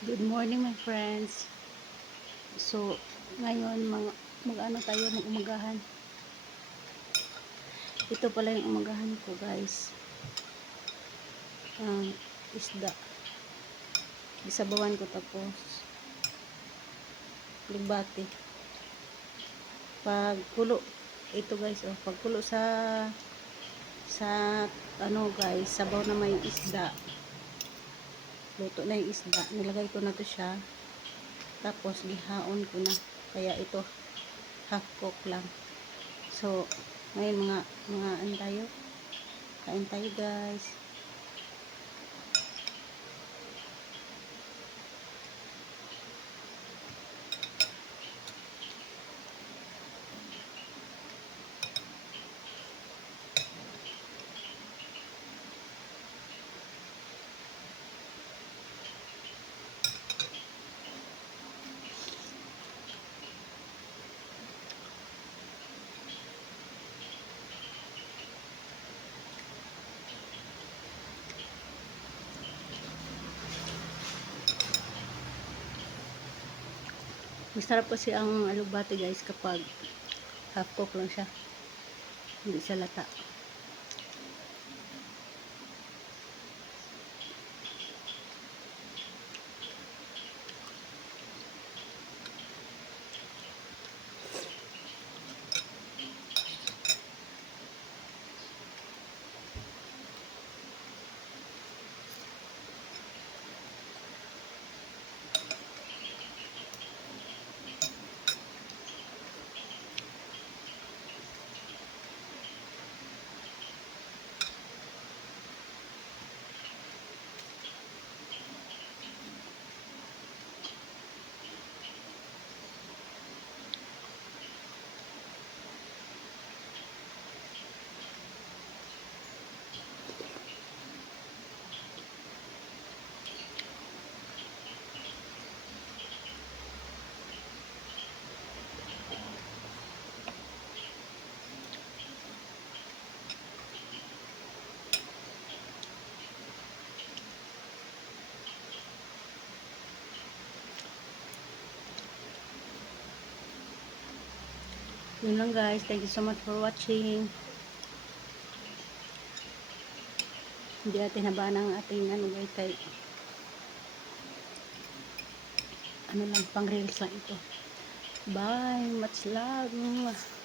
Good morning my friends. So, ngayon mag-ano tayo, mag-umagahan. Ito pala yung umagahan ko guys. Isda. Isabawan ko tapos lugbati. Pagkulo, ito guys, pagkulo sa ano guys, sabaw na may isda. Luto na yung isda. Nilagay ko na to siya. Tapos gihaon ko na. Kaya ito half cook lang. So, ngayon mga ano tayo? Kain tayo guys. Masarap kasi ang alugbati guys kapag half cook lang siya. Hindi siya lata. Yun lang guys. Thank you so much for watching. Hindi natin habaan ang ating ano guys, kay ano lang, pang reels lang ito. Bye. Much love.